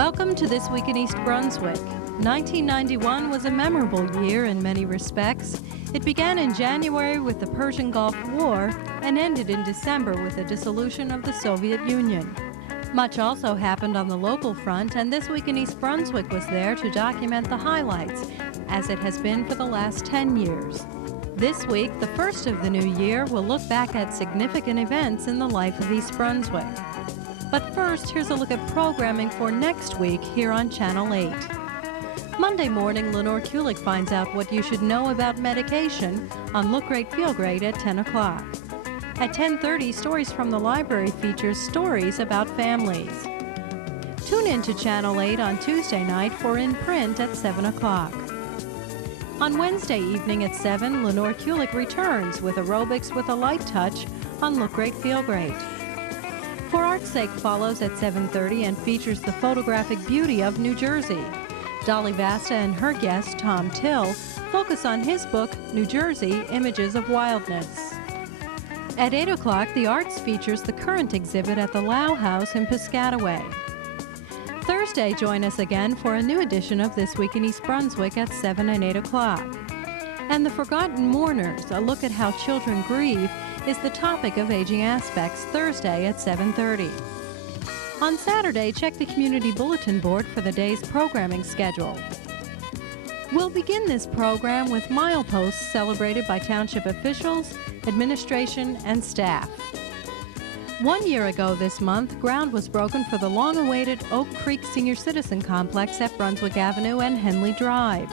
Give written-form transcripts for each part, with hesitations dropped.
Welcome to This Week in East Brunswick. 1991 was a memorable year in many respects. It began in January with the Persian Gulf War and ended in December with the dissolution of the Soviet Union. Much also happened on the local front, and This Week in East Brunswick was there to document the highlights, as it has been for the last 10 years. This week, the first of the new year, will look back at significant events in the life of East Brunswick. But first, here's a look at programming for next week here on Channel 8. Monday morning, Lenore Kulik finds out what you should know about medication on Look Great, Feel Great at 10 o'clock. At 10:30, Stories from the Library features stories about families. Tune in to Channel 8 on Tuesday night for In Print at 7 o'clock. On Wednesday evening at 7, Lenore Kulik returns with Aerobics with a Light Touch on Look Great, Feel Great. For Art's Sake follows at 7:30 and features the photographic beauty of New Jersey. Dolly Vasta and her guest, Tom Till, focus on his book, New Jersey, Images of Wildness. At 8 o'clock, the Arts features the current exhibit at the Lau House in Piscataway. Thursday, join us again for a new edition of This Week in East Brunswick at 7 and 8 o'clock. And The Forgotten Mourners, a look at how children grieve, is the topic of Aging Aspects, Thursday at 7:30. On Saturday, check the Community Bulletin Board for the day's programming schedule. We'll begin this program with mileposts celebrated by township officials, administration, and staff. 1 year ago this month, ground was broken for the long-awaited Oak Creek Senior Citizen Complex at Brunswick Avenue and Henley Drive.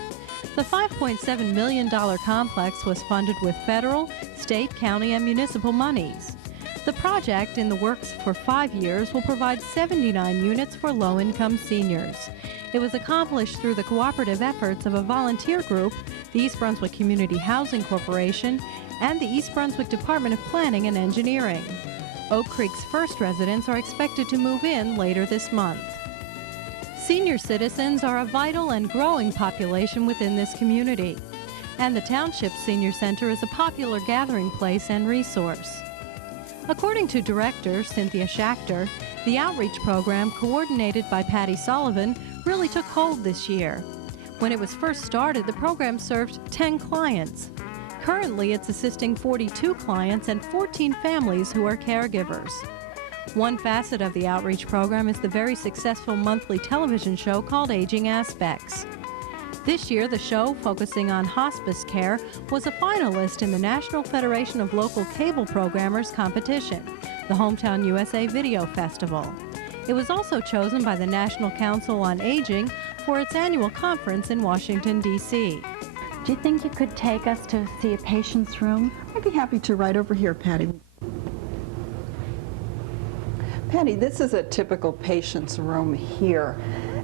The $5.7 million complex was funded with federal, state, county, and municipal monies. The project, in the works for 5 years, will provide 79 units for low-income seniors. It was accomplished through the cooperative efforts of a volunteer group, the East Brunswick Community Housing Corporation, and the East Brunswick Department of Planning and Engineering. Oak Creek's first residents are expected to move in later this month. Senior citizens are a vital and growing population within this community, and the Township Senior Center is a popular gathering place and resource. According to Director Cynthia Schachter, the outreach program, coordinated by Patty Sullivan, really took hold this year. When it was first started, the program served 10 clients. Currently, it's assisting 42 clients and 14 families who are caregivers. One facet of the outreach program is the very successful monthly television show called Aging Aspects. This year, the show, focusing on hospice care, was a finalist in the National Federation of Local Cable Programmers competition, the Hometown USA Video Festival. It was also chosen by the National Council on Aging for its annual conference in Washington, D.C. Do you think you could take us to see a patient's room? I'd be happy to. Right over here, Patty. Patty, this is a typical patient's room here.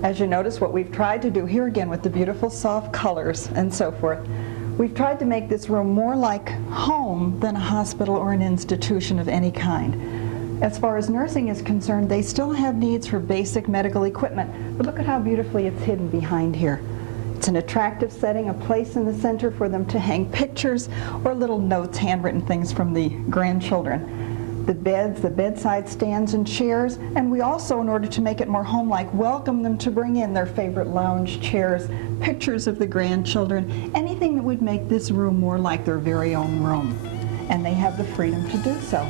As you notice, what we've tried to do here again with the beautiful soft colors and so forth, we've tried to make this room more like home than a hospital or an institution of any kind. As far as nursing is concerned, they still have needs for basic medical equipment, but look at how beautifully it's hidden behind here. It's an attractive setting, a place in the center for them to hang pictures or little notes, handwritten things from the grandchildren. The beds, the bedside stands and chairs, and we also, in order to make it more home-like, welcome them to bring in their favorite lounge chairs, pictures of the grandchildren, anything that would make this room more like their very own room. And they have the freedom to do so.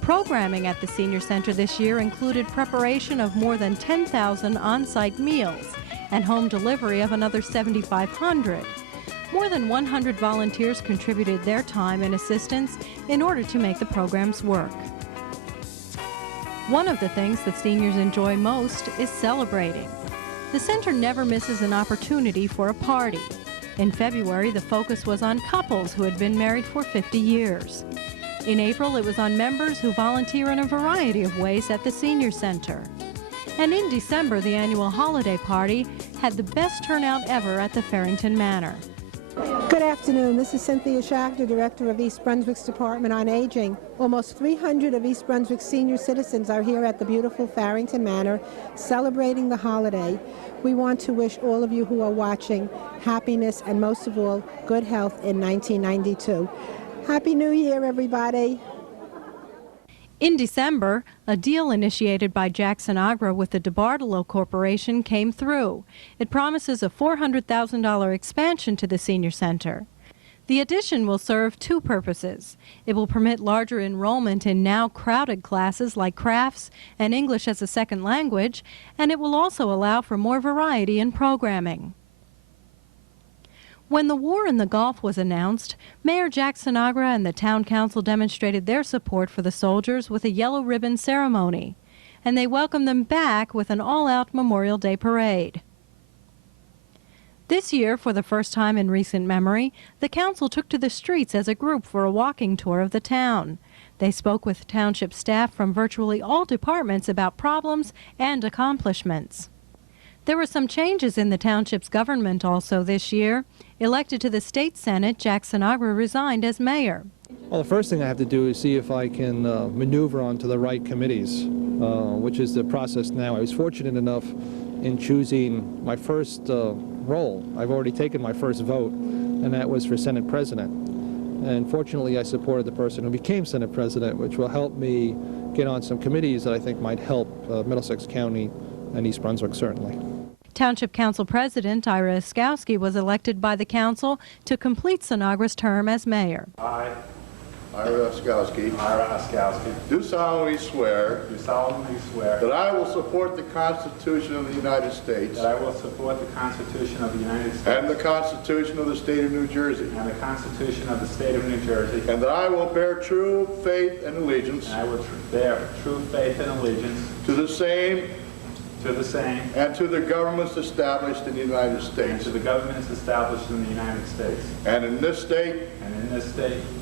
Programming at the Senior Center this year included preparation of more than 10,000 on-site meals and home delivery of another 7,500. More than 100 volunteers contributed their time and assistance in order to make the programs work. One of the things that seniors enjoy most is celebrating. The center never misses an opportunity for a party. In February, the focus was on couples who had been married for 50 years. In April, it was on members who volunteer in a variety of ways at the Senior Center. And in December, the annual holiday party had the best turnout ever at the Farrington Manor. Good afternoon. This is Cynthia Schachter, Director of East Brunswick's Department on Aging. Almost 300 of East Brunswick senior citizens are here at the beautiful Farrington Manor celebrating the holiday. We want to wish all of you who are watching happiness and most of all good health in 1992. Happy New Year, everybody. In December, a deal initiated by Jackson Agra with the DeBartolo Corporation came through. It promises a $400,000 expansion to the senior center. The addition will serve two purposes. It will permit larger enrollment in now crowded classes like crafts and English as a second language, and it will also allow for more variety in programming. When the war in the Gulf was announced, Mayor Jackson Agra and the town council demonstrated their support for the soldiers with a yellow ribbon ceremony, and they welcomed them back with an all-out Memorial Day parade. This year, for the first time in recent memory, the council took to the streets as a group for a walking tour of the town. They spoke with township staff from virtually all departments about problems and accomplishments. There were some changes in the township's government also this year. Elected to the state senate, Jackson Agra resigned as mayor. Well, the first thing I have to do is see if I can maneuver onto the right committees, which is the process now. I was fortunate enough in choosing my first role. I've already taken my first vote, and that was for Senate President. And fortunately, I supported the person who became Senate President, which will help me get on some committees that I think might help Middlesex County and East Brunswick, certainly. Township Council President Ira Oskowski was elected by the council to complete Sinagra's term as mayor. I, Ira Oskowski, do solemnly swear that I will support the Constitution of the United States that I will support the Constitution of the United States and the Constitution of the State of New Jersey, and the Constitution of the State of New Jersey, and that I will bear true faith and allegiance and I will bear true faith and allegiance to the same and to the governments established in the United and States to the governments established in the United States, and in this state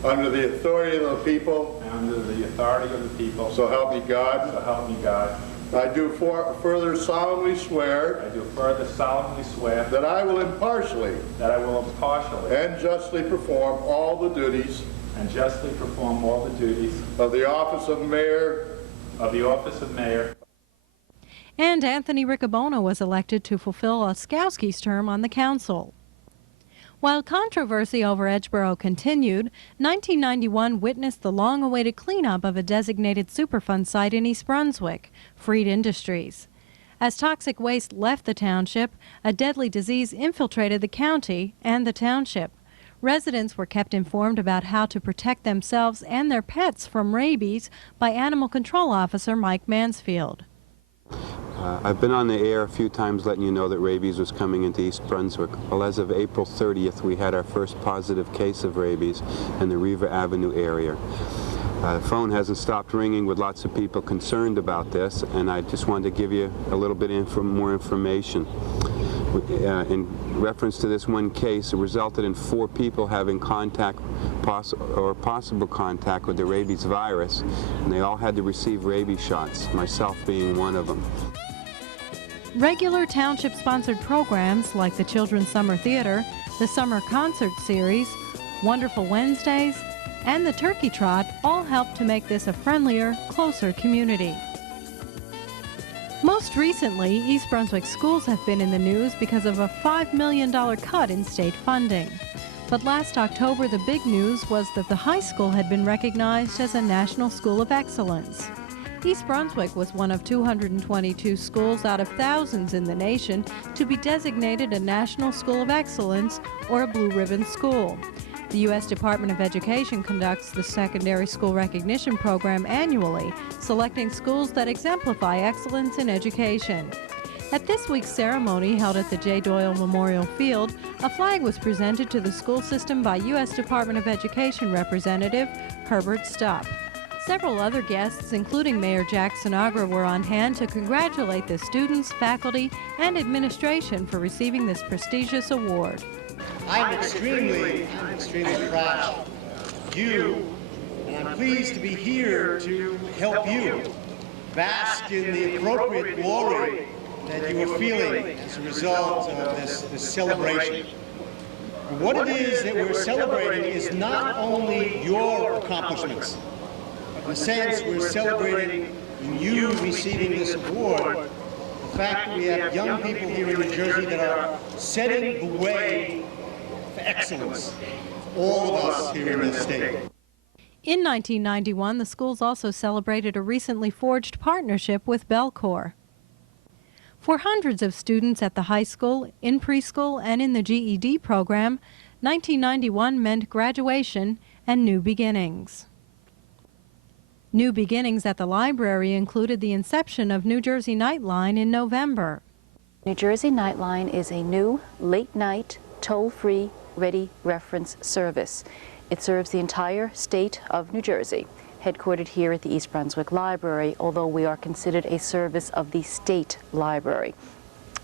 under the authority of the people, and under the authority of the people, so help me God. so help me God. I do further solemnly swear I do further solemnly swear that I will impartially and justly perform all the duties and justly perform all the duties of the office of mayor And Anthony Riccobona was elected to fulfill Oskowski's term on the council. While controversy over Edgeboro continued, 1991 witnessed the long-awaited cleanup of a designated Superfund site in East Brunswick, Freed Industries. As toxic waste left the township, a deadly disease infiltrated the county and the township. Residents were kept informed about how to protect themselves and their pets from rabies by Animal Control Officer Mike Mansfield. I've been on the air a few times letting you know that rabies was coming into East Brunswick. Well, as of April 30th, we had our first positive case of rabies in the Riva Avenue area. The phone hasn't stopped ringing with lots of people concerned about this, and I just wanted to give you a little bit more information. In reference to this one case, it resulted in 4 people having contact or possible contact with the rabies virus, and they all had to receive rabies shots, myself being one of them. Regular township-sponsored programs like the Children's Summer Theater, the Summer Concert Series, Wonderful Wednesdays, and the Turkey Trot all help to make this a friendlier, closer community. Most recently, East Brunswick schools have been in the news because of a $5 million cut in state funding. But last October, the big news was that the high school had been recognized as a National School of Excellence. East Brunswick was one of 222 schools out of thousands in the nation to be designated a National School of Excellence or a Blue Ribbon School. The U.S. Department of Education conducts the Secondary School Recognition Program annually, selecting schools that exemplify excellence in education. At this week's ceremony, held at the J. Doyle Memorial Field, a flag was presented to the school system by U.S. Department of Education Representative Herbert Stupp. Several other guests, including Mayor Jackson Agra, were on hand to congratulate the students, faculty, and administration for receiving this prestigious award. I'm extremely proud of you, and I'm pleased to be here to help you bask in the appropriate glory that you are feeling as a result of this celebration. And what it is that we're celebrating is not only your accomplishments. In a sense, we're celebrating you receiving this award, the fact that we have young people here in New Jersey that are setting the way for excellence, all of us here in this state. In 1991, the schools also celebrated a recently forged partnership with Belcor. For hundreds of students at the high school, in preschool, and in the GED program, 1991 meant graduation and new beginnings. New beginnings at the library included the inception of New Jersey Nightline in November. New Jersey Nightline is a new late-night, toll-free, ready reference service. It serves the entire state of New Jersey, headquartered here at the East Brunswick Library, although we are considered a service of the State Library.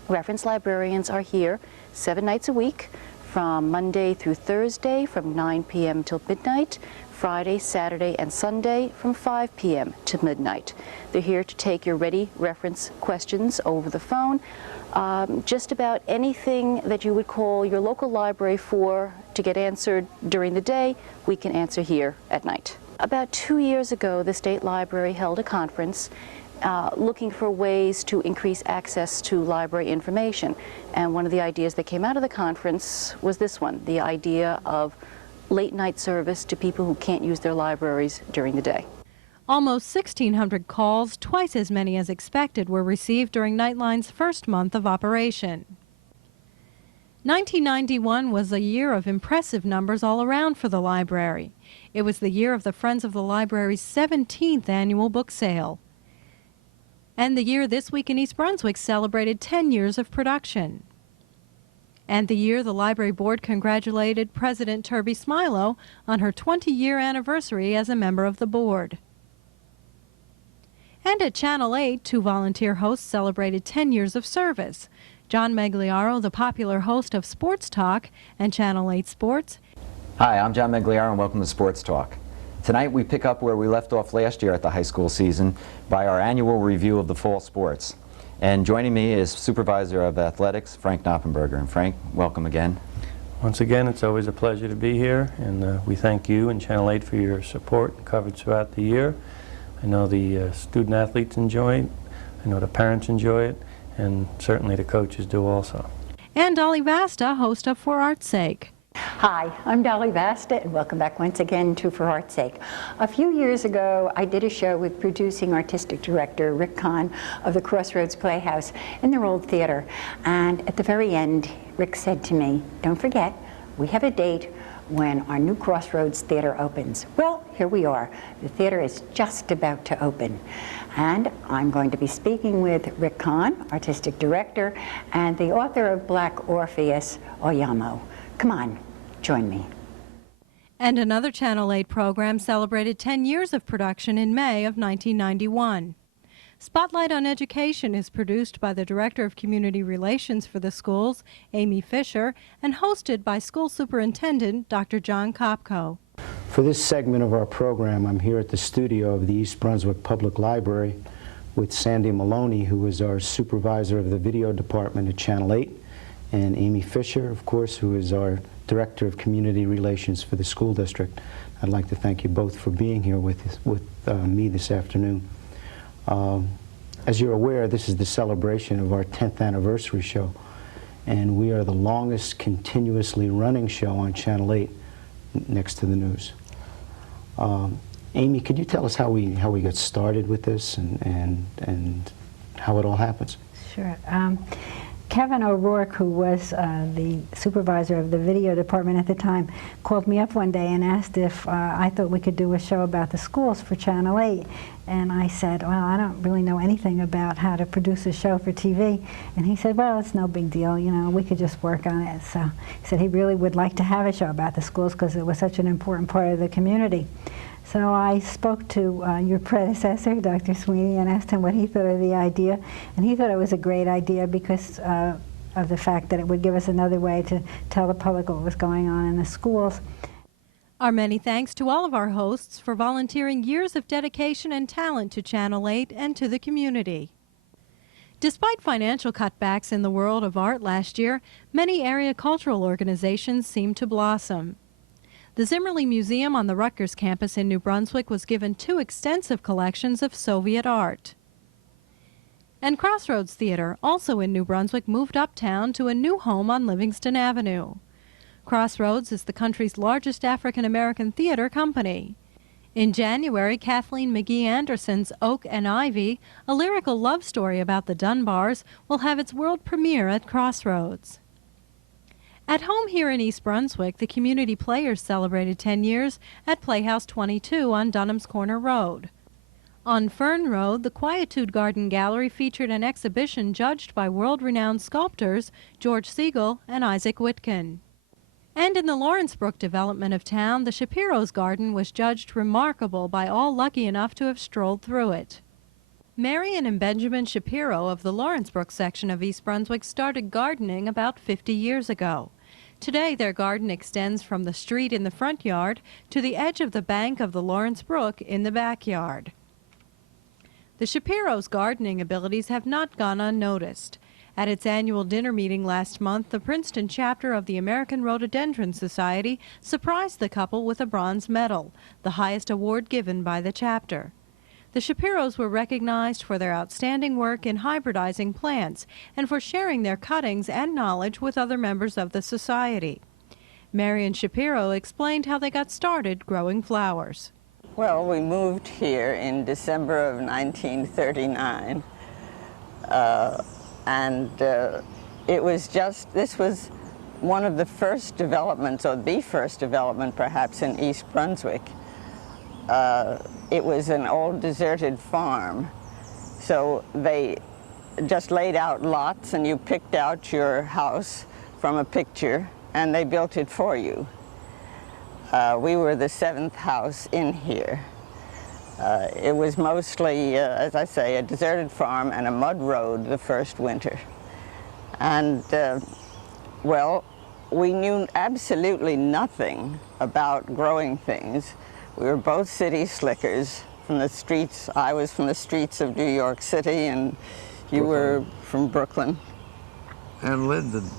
Reference librarians are here 7 nights a week, from Monday through Thursday from 9 p.m. till midnight, Friday, Saturday, and Sunday from 5 p.m. to midnight. They're here to take your ready reference questions over the phone. Just about anything that you would call your local library for to get answered during the day, we can answer here at night. About 2 years ago, the State Library held a conference looking for ways to increase access to library information. And one of the ideas that came out of the conference was this one, the idea of late night service to people who can't use their libraries during the day. Almost 1,600 calls, twice as many as expected, were received during Nightline's first month of operation. 1991 was a year of impressive numbers all around for the library. It was the year of the Friends of the Library's 17th annual book sale, and the year This Week in East Brunswick celebrated 10 years of production, and the year the Library Board congratulated President Turby Smilo on her 20-year anniversary as a member of the board. And at Channel 8, 2 volunteer hosts celebrated 10 years of service. John Megliaro, the popular host of Sports Talk and Channel 8 Sports. Hi, I'm John Megliaro and welcome to Sports Talk. Tonight we pick up where we left off last year at the high school season by our annual review of the fall sports. And joining me is Supervisor of Athletics, Frank Knoppenberger. And Frank, welcome again. Once again, it's always a pleasure to be here, and we thank you and Channel 8 for your support and coverage throughout the year. I know the student athletes enjoy it, I know the parents enjoy it, and certainly the coaches do also. And Dolly Vasta, host of For Art's Sake. Hi, I'm Dolly Vasta, and welcome back once again to For Art's Sake. A few years ago, I did a show with producing artistic director Rick Kahn of the Crossroads Playhouse in their old theater. And at the very end, Rick said to me, "Don't forget, we have a date when our new Crossroads Theater opens." Well, here we are. The theater is just about to open. And I'm going to be speaking with Rick Kahn, artistic director, and the author of Black Orpheus, Oyamo. Come on, join me. And another Channel 8 program celebrated 10 years of production in May of 1991. Spotlight on Education is produced by the Director of Community Relations for the schools, Amy Fisher, and hosted by School Superintendent Dr. John Kopko. For this segment of our program, I'm here at the studio of the East Brunswick Public Library with Sandy Maloney, who is our supervisor of the video department at Channel 8, and Amy Fisher, of course, who is our Director of Community Relations for the school district. I'd like to thank you both for being here with me this afternoon. As you're aware, this is the celebration of our 10th anniversary show, and we are the longest continuously running show on Channel 8 next to the news. Amy, could you tell us how we got started with this and how it all happens? Sure. Kevin O'Rourke, who was the supervisor of the video department at the time, called me up one day and asked if I thought we could do a show about the schools for Channel 8. And I said, well, I don't really know anything about how to produce a show for TV. And he said, well, it's no big deal, you know, we could just work on it. So he said he really would like to have a show about the schools because it was such an important part of the community. So I spoke to your predecessor, Dr. Sweeney, and asked him what he thought of the idea. And he thought it was a great idea because of the fact that it would give us another way to tell the public what was going on in the schools. Our many thanks to all of our hosts for volunteering years of dedication and talent to Channel 8 and to the community. Despite financial cutbacks in the world of art last year, many area cultural organizations seemed to blossom. The Zimmerli Museum on the Rutgers campus in New Brunswick was given 2 extensive collections of Soviet art. And Crossroads Theater, also in New Brunswick, moved uptown to a new home on Livingston Avenue. Crossroads is the country's largest African-American theater company. In January, Kathleen McGee Anderson's Oak and Ivy, a lyrical love story about the Dunbars, will have its world premiere at Crossroads. At home here in East Brunswick, the Community Players celebrated 10 years at Playhouse 22 on Dunham's Corner Road. On Fern Road, the Quietude Garden Gallery featured an exhibition judged by world-renowned sculptors George Siegel and Isaac Witkin. And in the Lawrencebrook development of town, the Shapiro's Garden was judged remarkable by all lucky enough to have strolled through it. Marion and Benjamin Shapiro of the Lawrencebrook section of East Brunswick started gardening about 50 years ago. Today, their garden extends from the street in the front yard to the edge of the bank of the Lawrence Brook in the backyard. The Shapiro's gardening abilities have not gone unnoticed. At its annual dinner meeting last month, the Princeton chapter of the American Rhododendron Society surprised the couple with a bronze medal, the highest award given by the chapter. The Shapiros were recognized for their outstanding work in hybridizing plants and for sharing their cuttings and knowledge with other members of the society. Marion Shapiro explained how they got started growing flowers. Well, we moved here in December of 1939. This was one of the first developments, or the first development perhaps, in East Brunswick. It was an old deserted farm, so they just laid out lots and you picked out your house from a picture and they built it for you. We were the 7th house in here. It was mostly, as I say, a deserted farm and a mud road the first winter. And, well, we knew absolutely nothing about growing things. We were both city slickers from the streets. I was from the streets of New York City, and you were from Brooklyn. And Linden,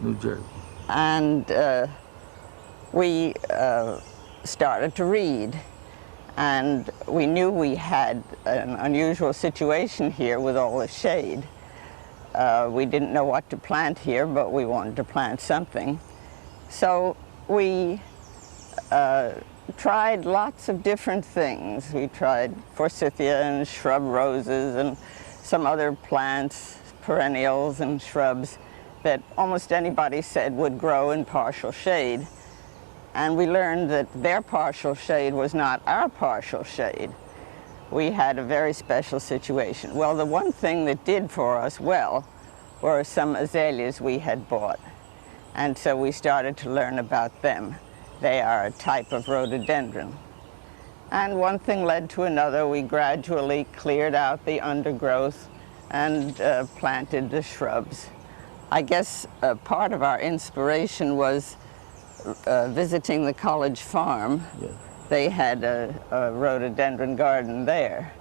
New Jersey. And we started to read. And we knew we had an unusual situation here with all the shade. We didn't know what to plant here, but we wanted to plant something. So we tried lots of different things. We tried forsythia and shrub roses and some other plants, perennials and shrubs that almost anybody said would grow in partial shade. And we learned that their partial shade was not our partial shade. We had a very special situation. Well, the one thing that did for us well were some azaleas we had bought. And so we started to learn about them. They are a type of rhododendron. And one thing led to another. We gradually cleared out the undergrowth and planted the shrubs. I guess part of our inspiration was visiting the college farm. Yeah. They had a rhododendron garden there.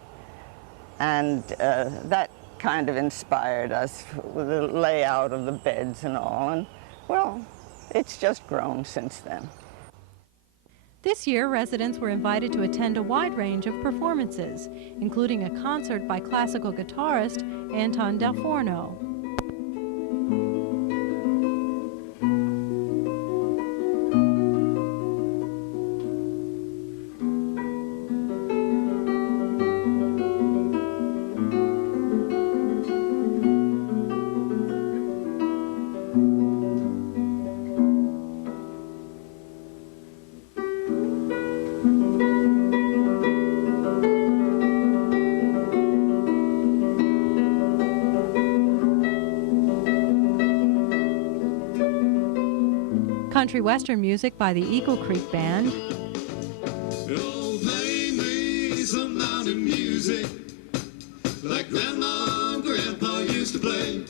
And that kind of inspired us with the layout of the beds and all. And, well, it's just grown since then. This year, residents were invited to attend a wide range of performances, including a concert by classical guitarist Anton Del Forno. Country Western music by the Eagle Creek Band. Oh, play me some mountain music like Grandma and Grandpa used to play.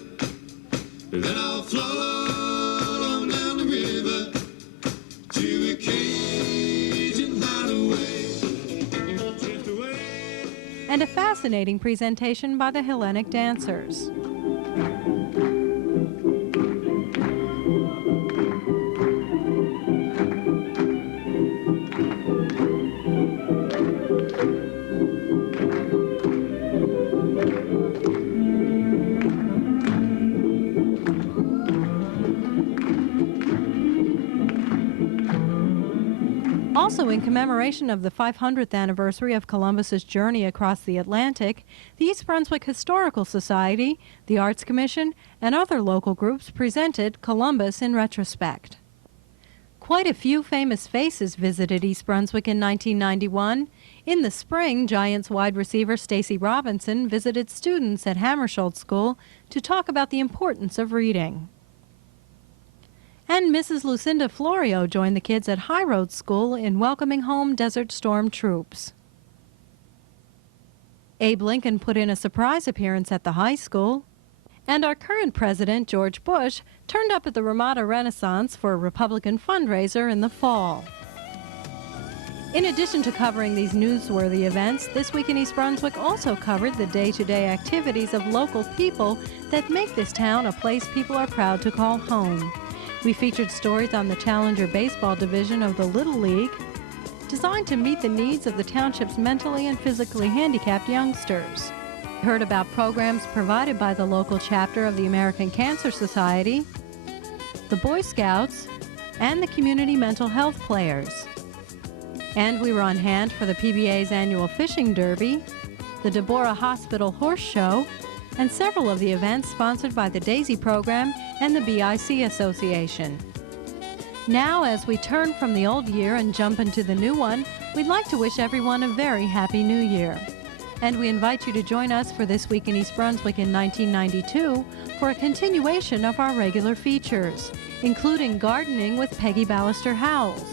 Then I'll float on down the river to a Cajun hideaway. Drift away. And a fascinating presentation by the Hellenic Dancers. Also in commemoration of the 500th anniversary of Columbus's journey across the Atlantic, the East Brunswick Historical Society, the Arts Commission, and other local groups presented Columbus in Retrospect. Quite a few famous faces visited East Brunswick in 1991. In the spring, Giants wide receiver Stacy Robinson visited students at Hammarskjold School to talk about the importance of reading. And Mrs. Lucinda Florio joined the kids at High Road School in welcoming home Desert Storm troops. Abe Lincoln put in a surprise appearance at the high school. And our current president, George Bush, turned up at the Ramada Renaissance for a Republican fundraiser in the fall. In addition to covering these newsworthy events, This Week in East Brunswick also covered the day-to-day activities of local people that make this town a place people are proud to call home. We featured stories on the Challenger Baseball Division of the Little League, designed to meet the needs of the township's mentally and physically handicapped youngsters. We heard about programs provided by the local chapter of the American Cancer Society, the Boy Scouts, and the community mental health players. And we were on hand for the PBA's annual fishing derby, the Deborah Hospital Horse Show, and several of the events sponsored by the DAISY program and the BIC Association. Now, as we turn from the old year and jump into the new one, we'd like to wish everyone a very happy new year. And we invite you to join us for This Week in East Brunswick in 1992 for a continuation of our regular features, including Gardening with Peggy Ballister Howells,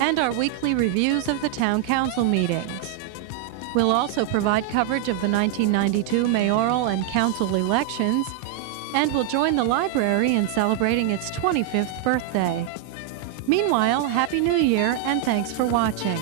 and our weekly reviews of the town council meetings. We'll also provide coverage of the 1992 mayoral and council elections, and we'll join the library in celebrating its 25th birthday. Meanwhile, Happy New Year and thanks for watching.